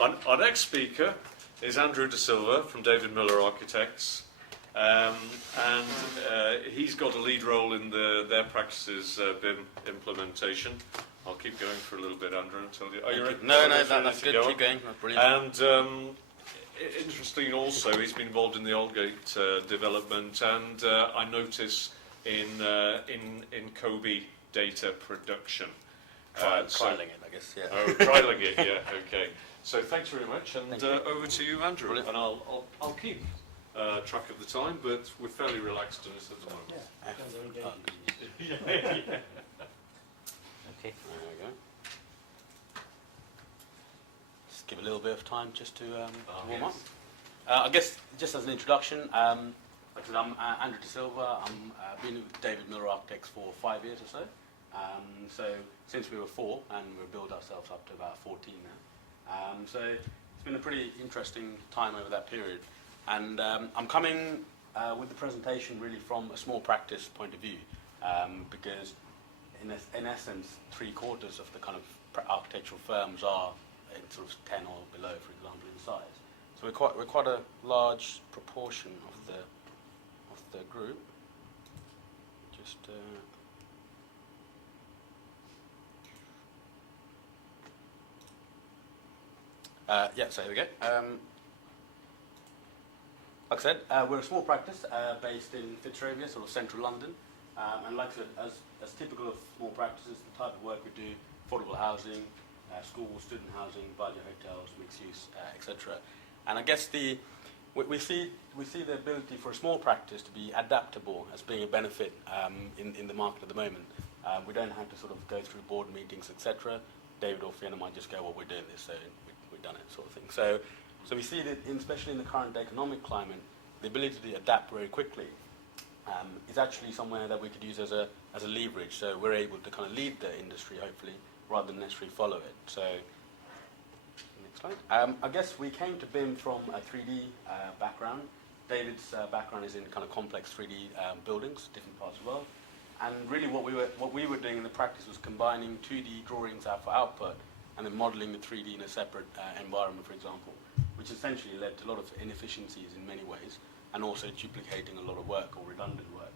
Our next speaker is Andrew De Silva from David Miller Architects, and he's got a lead role in their practice's BIM implementation. I'll keep going for a little bit, Andrew, until you... Are you ready? No, that's good. Keep going. That's brilliant. And interesting also, he's been involved in the Aldgate development, and I notice in Kobe data production. Trialing it, I guess, yeah. Oh, trialing it, yeah, okay. So thanks very much, and over to you, Andrew. Brilliant. And I'll keep track of the time, but we're fairly relaxed in this at the moment. Yeah. Yeah. Okay, there we go. Just give a little bit of time just to warm up. I guess just as an introduction, like I said, I'm Andrew De Silva. I've been with David Miller Architects for 5 years or so. So since we were 4, and we've built ourselves up to about 14 now. So it's been a pretty interesting time over that period. And I'm coming with the presentation really from a small practice point of view, because in essence, 3/4 of the kind of architectural firms are in sort of 10 or below, for example, in size. So we're quite a large proportion of the group. Just so here we go. Like I said, we're a small practice based in Fitzrovia, sort of central London. And like I said, as typical of small practices, the type of work we do, affordable housing, school, student housing, budget hotels, mixed use, etc. And I guess we see the ability for a small practice to be adaptable as being a benefit in the market at the moment. We don't have to sort of go through board meetings, etc. David or Fiona might just go, well, we're doing this, so we've done it, sort of thing. So we see that, especially in the current economic climate, the ability to adapt very quickly is actually somewhere that we could use as a leverage. So we're able to kind of lead the industry, hopefully, rather than necessarily follow it. So next slide. I guess we came to BIM from a 3D background. David's background is in kind of complex 3D buildings, different parts of the world. And really what we were doing in the practice was combining 2D drawings out for output and then modeling the 3D in a separate environment, for example, which essentially led to a lot of inefficiencies in many ways, and also duplicating a lot of work or redundant work.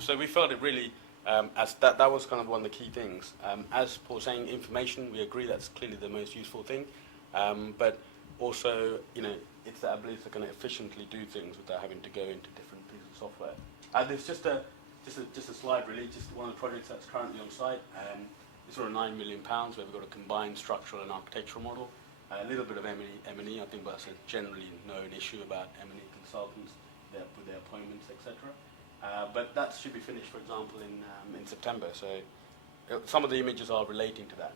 So we felt it really, as that was kind of one of the key things. As Paul was saying, information, we agree that's clearly the most useful thing, but also, it's the ability to kind of efficiently do things without having to go into different pieces of software. There's just a slide really, just one of the projects that's currently on site. It's sort of £9 million where we've got a combined structural and architectural model. A little bit of M&E, I think, but that's a generally known issue about M&E consultants with their appointments, etc. But that should be finished, for example, in September. So some of the images are relating to that.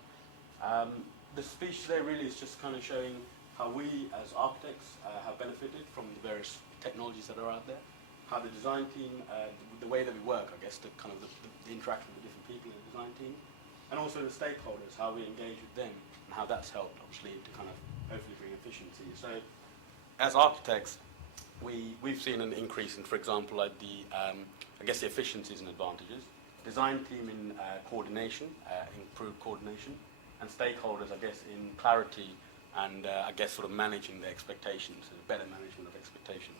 The speech today really is just kind of showing how we, as architects, have benefited from the various technologies that are out there. How the design team, the way that we work, I guess, the kind of the interaction with different people in the design team, and also the stakeholders, how we engage with them, and how that's helped, obviously, to kind of hopefully bring efficiency. So, as architects, we've seen an increase in, for example, like the efficiencies and advantages. Design team in coordination, improved coordination, and stakeholders, I guess, in clarity and sort of managing their expectations, and better management of expectations.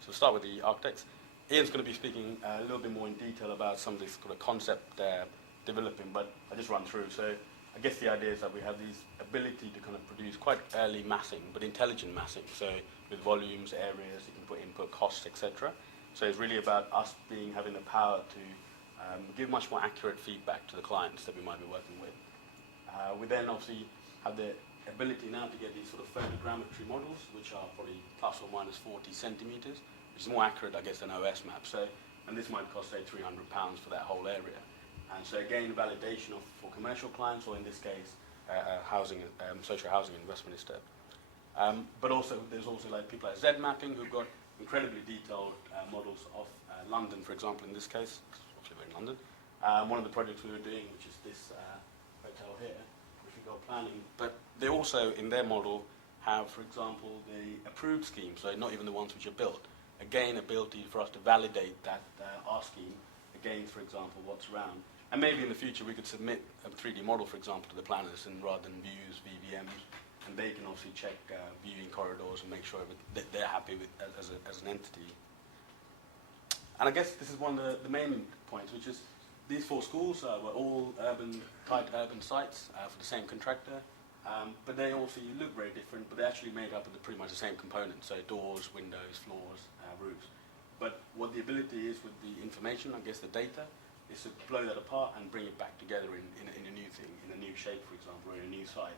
So we'll start with the architects. Ian's going to be speaking a little bit more in detail about some of this sort of concept they're developing, but I'll just run through. So I guess the idea is that we have this ability to kind of produce quite early massing, but intelligent massing. So with volumes, areas, you can put input costs, etc. So it's really about us having the power to give much more accurate feedback to the clients that we might be working with. We then obviously have the ability now to get these sort of photogrammetry models, which are probably plus or minus 40 centimeters, which is more accurate, I guess, than OS map. So, and this might cost, say, £300 for that whole area. And so again, validation for commercial clients, or in this case, social housing investment estate. But also, there's also like people like Z Mapping who've got incredibly detailed models of London, for example, in this case. Obviously, we're in London. One of the projects we were doing, which is this hotel here, which we got planning. But they also, in their model, have, for example, the approved scheme, so not even the ones which are built. Again, ability for us to validate that our scheme against, for example, what's around. And maybe in the future we could submit a 3D model, for example, to the planners, and rather than use VVMs, and they can obviously check viewing corridors and make sure that they're happy with as an entity. And I guess this is one of the main points, which is these 4 schools were all tight urban sites for the same contractor, but they also look very different, but they're actually made up of pretty much the same components, so doors, windows, floors, roofs. But what the ability is with the information, I guess the data, is to blow that apart and bring it back together in a new thing, in a new shape, for example, or in a new site,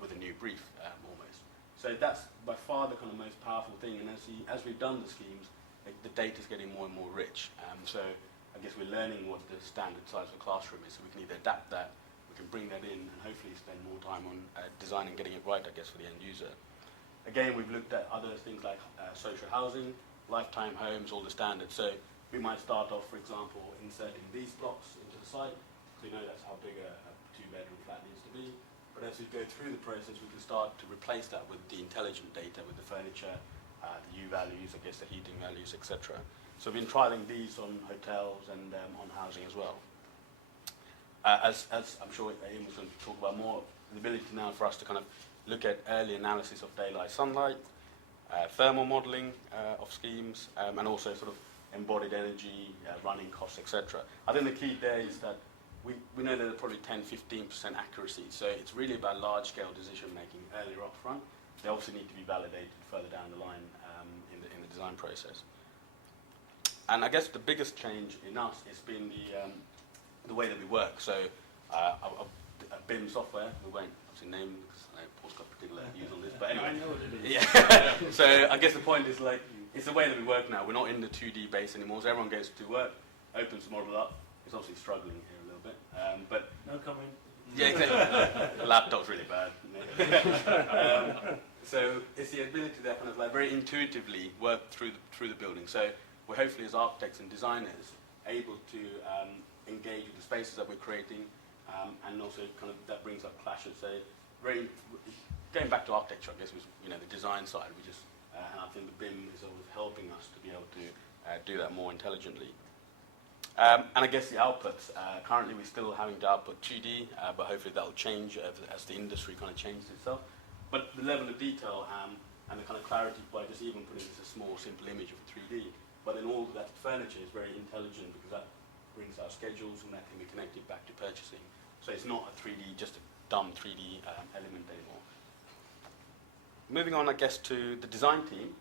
with a new brief, almost. So that's by far the kind of most powerful thing, and as we've done the schemes, the data's getting more and more rich. So I guess we're learning what the standard size of a classroom is, so we can either adapt that, we can bring that in, and hopefully spend more time on designing, getting it right, I guess, for the end user. Again, we've looked at other things like social housing, lifetime homes, all the standards. So we might start off, for example, inserting these blocks into the site. We know that's how big a 2-bedroom flat needs to be. But as we go through the process, we can start to replace that with the intelligent data, with the furniture, the U values, I guess the heating values, etc. So we've been trialing these on hotels and on housing as well. As I'm sure Ian was going to talk about more, the ability now for us to kind of look at early analysis of daylight sunlight, thermal modelling of schemes, and also sort of embodied energy, running costs, etc. I think the key there is that we know that there are probably 10-15% accuracy, so it's really about large-scale decision-making earlier up front. They obviously need to be validated further down the line in the design process. And I guess the biggest change in us has been the way that we work. So a BIM software, we won't obviously name because I know Paul's got particular views on this, but anyway. I know what it is. Yeah. So I guess the point is, like, it's the way that we work now. We're not in the 2D base anymore, so everyone goes to work, opens the model up. It's obviously struggling here a little bit, but No comment. yeah, exactly. The laptop's really bad. So it's the ability to kind of like very intuitively work through the building. So we're hopefully as architects and designers able to engage with the spaces that we're creating, and also kind of that brings up clashes. So going back to architecture, I guess was the design side. And I think the BIM is always helping us to be able to do that more intelligently. And I guess the outputs, currently we're still having to output 2D, but hopefully that'll change as the industry kind of changes itself. But the level of detail and the kind of clarity by just even putting this a small, simple image of 3D, but then all of that furniture is very intelligent because that brings our schedules and that can be connected back to purchasing. So it's not a 3D, just a dumb 3D element anymore. Moving on, I guess, to the design team.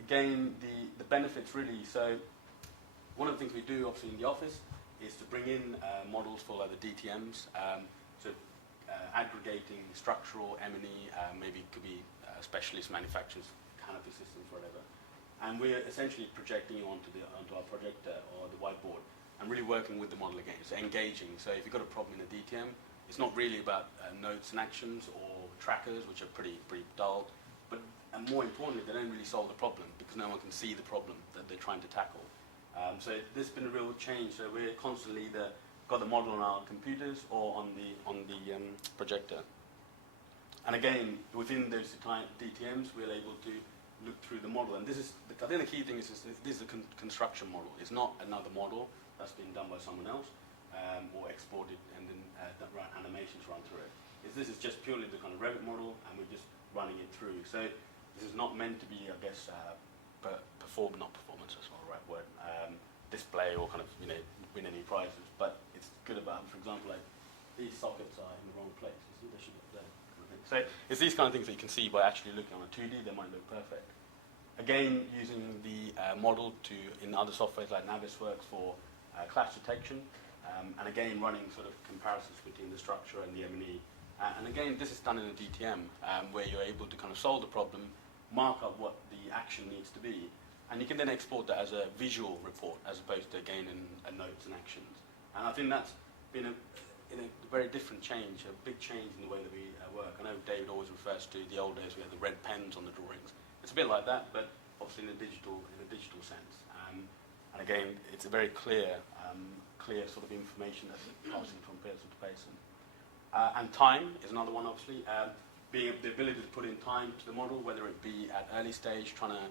Again, the benefits really, so one of the things we do obviously in the office is to bring in models for like the DTMs, aggregating structural, M&E, maybe it could be specialist manufacturers, canopy systems, whatever. And we're essentially projecting onto our projector or the whiteboard and really working with the model again, so engaging. So if you've got a problem in a DTM, it's not really about notes and actions or trackers, which are pretty dull, and more importantly, they don't really solve the problem because no one can see the problem that they're trying to tackle. So there's been a real change. So we're constantly got the model on our computers or on the projector. And again, within those DTMs, we're able to look through the model. And I think the key thing is this is a construction model. It's not another model that's been done by someone else or exported and then animations run through it. This is just purely the kind of Revit model, and we're just running it through. So this is not meant to be, I guess, not performance, that's not the right word, display or kind of win any prizes. But it's good about, for example, like these sockets are in the wrong place. They should be there. So it's these kind of things that you can see by actually looking on a 2D. They might look perfect. Again, using the model in other softwares like Navisworks for clash detection, and again running sort of comparisons between the structure and the M&E. And again, this is done in a DTM where you're able to kind of solve the problem, mark up what the action needs to be, and you can then export that as a visual report as opposed to, again, in notes and actions. And I think that's been a very different change, a big change in the way that we work. I know David always refers to the old days we had the red pens on the drawings. It's a bit like that, but obviously in a digital sense. And again, it's a very clear sort of information that's passing from person to person. And time is another one, obviously. Being the ability to put in time to the model, whether it be at early stage, trying to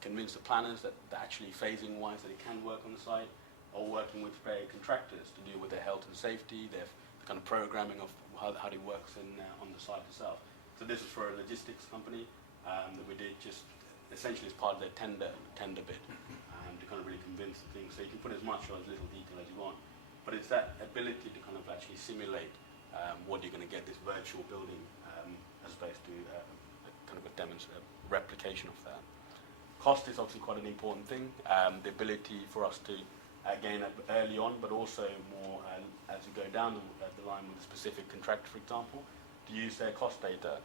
convince the planners that actually phasing-wise that it can work on the site, or working with contractors to deal with their health and safety, their kind of programming of how it works on the site itself. So this was for a logistics company that we did just essentially as part of their tender bid to kind of really convince the thing. So you can put as much or as little detail as you want, but it's that ability to kind of actually simulate what you're going to get, this virtual building, as opposed to kind of a replication of that. Cost is obviously quite an important thing. The ability for us to gain early on, but also more as you go down the line with a specific contractor, for example, to use their cost data.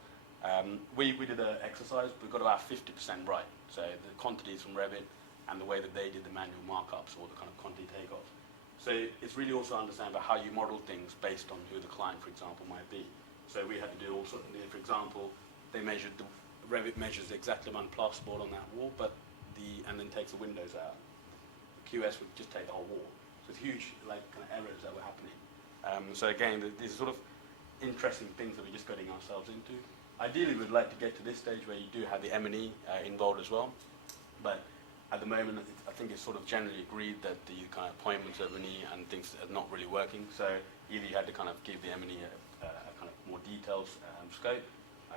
We did an exercise, we got about 50% right. So the quantities from Revit and the way that they did the manual markups or the kind of quantity takeoffs. So it's really also understand about how you model things based on who the client, for example, might be. So we had to do all sorts of, for example, Revit measures the exact amount of plasterboard on that wall, and then takes the windows out. QS would just take the whole wall. So it's huge kind of errors that were happening. So again, these are sort of interesting things that we're just getting ourselves into. Ideally, we'd like to get to this stage where you do have the M&E involved as well. But at the moment, I think it's sort of generally agreed that the kind of appointments of M&E and things are not really working. So either you had to kind of give the M&E a kind of more detailed scope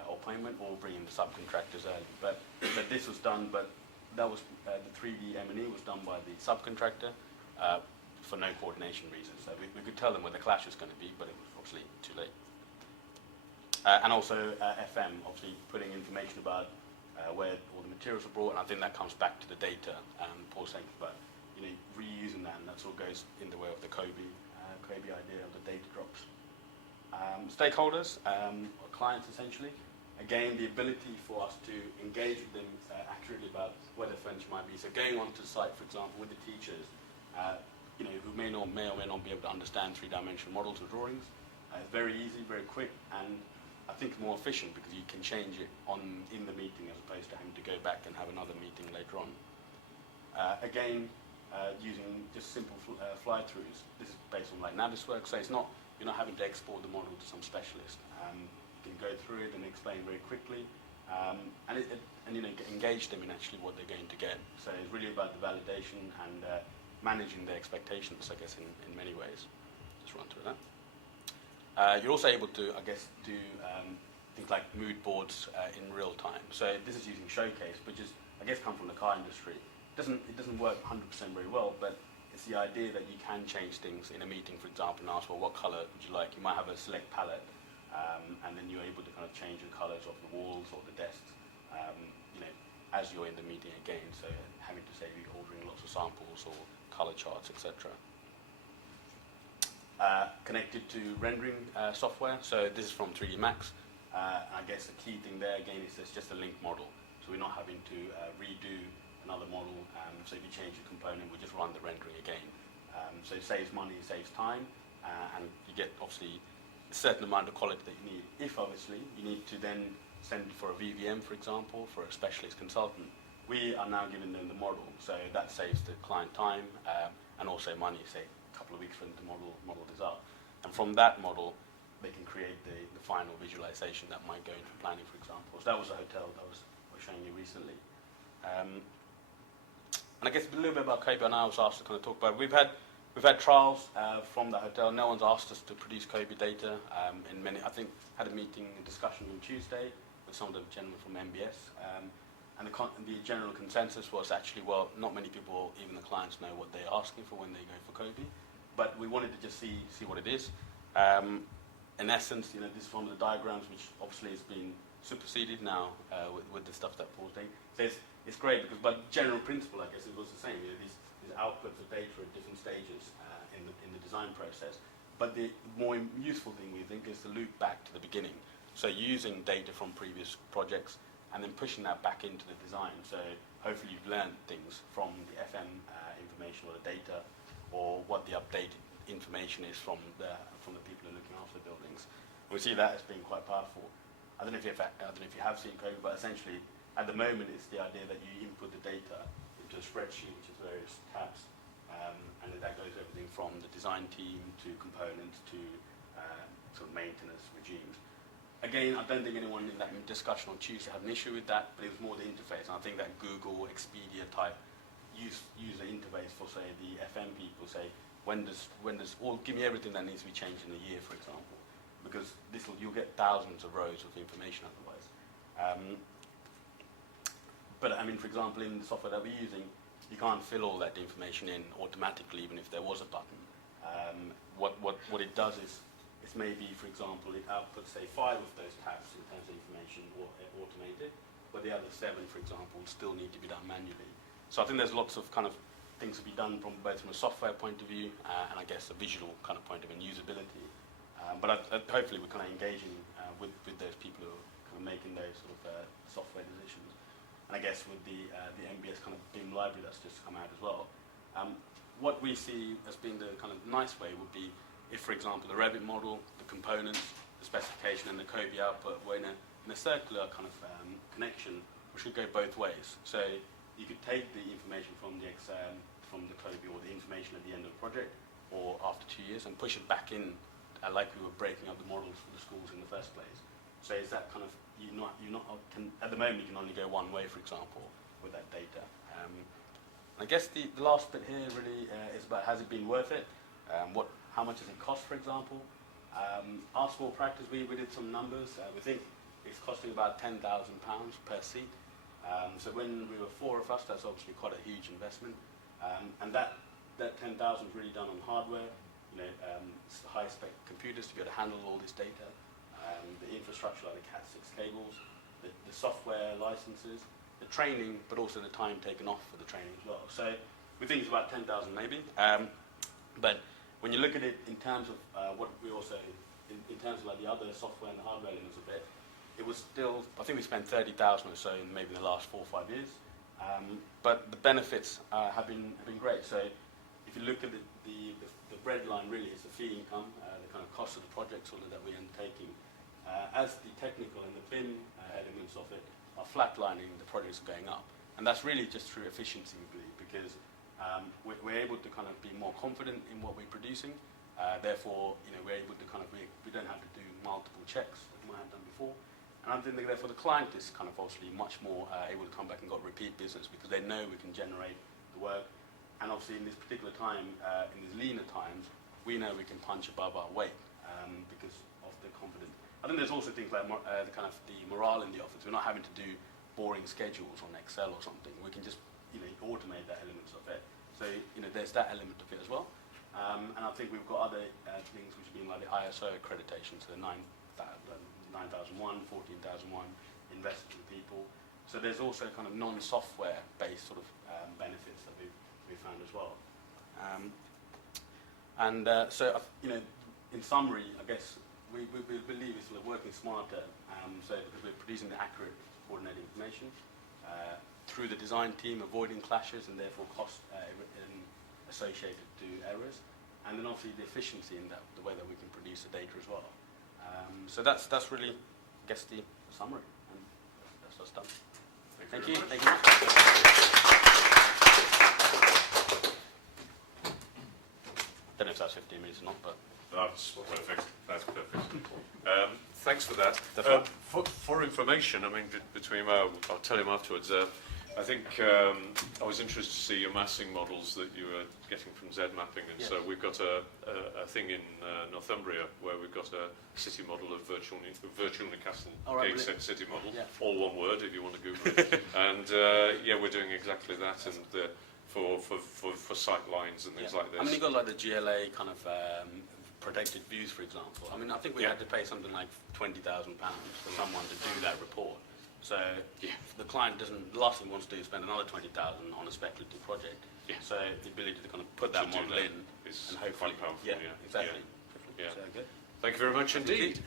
or appointment, or bring in the subcontractors early. But this was done, but that was the 3D M&E was done by the subcontractor for no coordination reasons. So we could tell them where the clash was going to be, but it was obviously too late. And also FM, obviously putting information about where all the materials are brought, and I think that comes back to the data. Paul saying about reusing that, and that sort of goes in the way of the Kobe idea of the data drops. Stakeholders, or clients essentially. Again, the ability for us to engage with them accurately about where the furniture might be. So going onto the site, for example, with the teachers, who may or may not be able to understand three-dimensional models or drawings. It's very easy, very quick, and I think more efficient because you can change it in the meeting as opposed to having to go back and have another meeting later on. Again, using just simple fly-throughs. This is based on like Navisworks, so you're not having to export the model to some specialist. You can go through it and explain very quickly, and engage them in actually what they're going to get. So it's really about the validation and managing their expectations, I guess, in many ways. Just run through that. You're also able to, I guess, do things like mood boards in real time. So this is using Showcase, which is, I guess, come from the car industry. It doesn't work 100% very well, but it's the idea that you can change things in a meeting, for example, and ask, well, what color would you like? You might have a select palette, and then you're able to kind of change the colors of the walls or the desks, as you're in the meeting again. So having to say you're ordering lots of samples or color charts, etc. Connected to rendering software. So this is from 3D Max. I guess the key thing there again is it's just a link model. So we're not having to redo another model. So if you change a component, we just run the rendering again. So it saves money, it saves time, and you get obviously a certain amount of quality that you need. If obviously you need to then send it for a VVM, for example, for a specialist consultant, we are now giving them the model. So that saves the client time and also money, say a couple of weeks for them to model this out. And from that model, they can create the final visualization that might go into planning, for example. So that was a hotel that I was showing you recently. And I guess a little bit about Kobe, and I was asked to kind of talk about. We've had trials from the hotel. No one's asked us to produce Kobe data. I think had a discussion on Tuesday with some of the gentlemen from MBS. And the general consensus was actually, well, not many people, even the clients, know what they're asking for when they go for Kobe. But we wanted to just see what it is. In essence, this is one of the diagrams which obviously has been superseded now with the stuff that Paul's doing. So it's great because, but general principle, I guess, it was the same. These outputs of data at different stages in the design process. But the more useful thing we think is to loop back to the beginning. So using data from previous projects and then pushing that back into the design. So hopefully you've learned things from the FM information or the data, or what the updated information is from the people who are looking after the buildings. We see that as being quite powerful. I don't know if you have seen Kobe, but essentially at the moment it's the idea that you input the data into a spreadsheet, which is various tabs, and that goes everything from the design team to components to sort of maintenance regimes. Again, I don't think anyone in that discussion on Tuesday had an issue with that, but it was more the interface. And I think that Google, Expedia type user interface for, say, the FM people say, give me everything that needs to be changed in a year, for example, because you'll get thousands of rows of information otherwise. But I mean, for example, in the software that we're using, you can't fill all that information in automatically, even if there was a button. What it does is maybe, for example, it outputs, say, 5 of those tabs in terms of information or automated, but the other 7, for example, still need to be done manually. So I think there's lots of kind of things to be done from both from a software point of view and I guess a visual kind of point of view and usability. But hopefully we're kind of engaging with those people who are kind of making those sort of software decisions. And I guess with the MBS kind of BIM library that's just come out as well. What we see as being the kind of nice way would be if, for example, the Revit model, the components, the specification and the Kobe output were in a circular kind of connection, which could go both ways. So you could take the information from the from the Kobe or the information at the end of the project or after 2 years and push it back in like we were breaking up the models for the schools in the first place. So is that kind of, at the moment you can only go one way, for example, with that data. I guess the last bit here really is about has it been worth it? How much does it cost, for example? Our small practice, we did some numbers. We think it's costing about £10,000 per seat. So when we were 4 of us, that's obviously quite a huge investment. And that 10,000 is really done on hardware, high-spec computers to be able to handle all this data, the infrastructure like the Cat6 cables, the software licenses, the training, but also the time taken off for the training as well. So we think it's about 10,000 maybe. But when you look at it in terms of what we also, in terms of like the other software and the hardware elements of it, it was still, I think we spent 30,000 or so in maybe the last 4 or 5 years. But the benefits have been great. So if you look at the red line really is the fee income, the kind of cost of the project sort of that we're undertaking. As the technical and the BIM elements of it are flatlining, the projects are going up. And that's really just through efficiency, we believe, because we're able to kind of be more confident in what we're producing. Therefore, we're able to kind of, we don't have to do multiple checks as we might have done before. And I think therefore the client is kind of obviously much more able to come back and got repeat business because they know we can generate the work. And obviously in this particular time, in these leaner times, we know we can punch above our weight because of the confidence. I think there's also things like the kind of the morale in the office. We're not having to do boring schedules on Excel or something. We can just automate that elements of it. So there's that element of it as well. And I think we've got other things which have been like the ISO accreditation, so the 9001, 14001, invested in people. So there's also kind of non-software based sort of benefits that we found as well. So in summary, I guess we believe it's sort of working smarter. So because we're producing the accurate, coordinated information through the design team, avoiding clashes and therefore cost associated to errors, and then obviously the efficiency in that, the way that we can produce the data as well. So that's really, I guess, the summary, and that's what's done. Thank you. Thank you. Don't know if that's 15 minutes or not, but that's perfect. That's perfect. Thanks for that. For information, I mean, between I'll tell him afterwards. I think I was interested to see your massing models that you were getting from Z mapping, and so we've got a thing in Northumbria where we've got a city model of virtual Newcastle city model, all one word if you want to Google it. And we're doing exactly that, and for sight lines and things like this. I mean, you've got like the GLA kind of protected views, for example. I mean, I think we had to pay something like £20,000 for someone to do that report. So the client doesn't, the last thing he wants to do is spend another £20,000 on a speculative project. So the ability to kind of put that model in is and hopefully, quite powerful. exactly. Yeah. So good. Thank you very much indeed.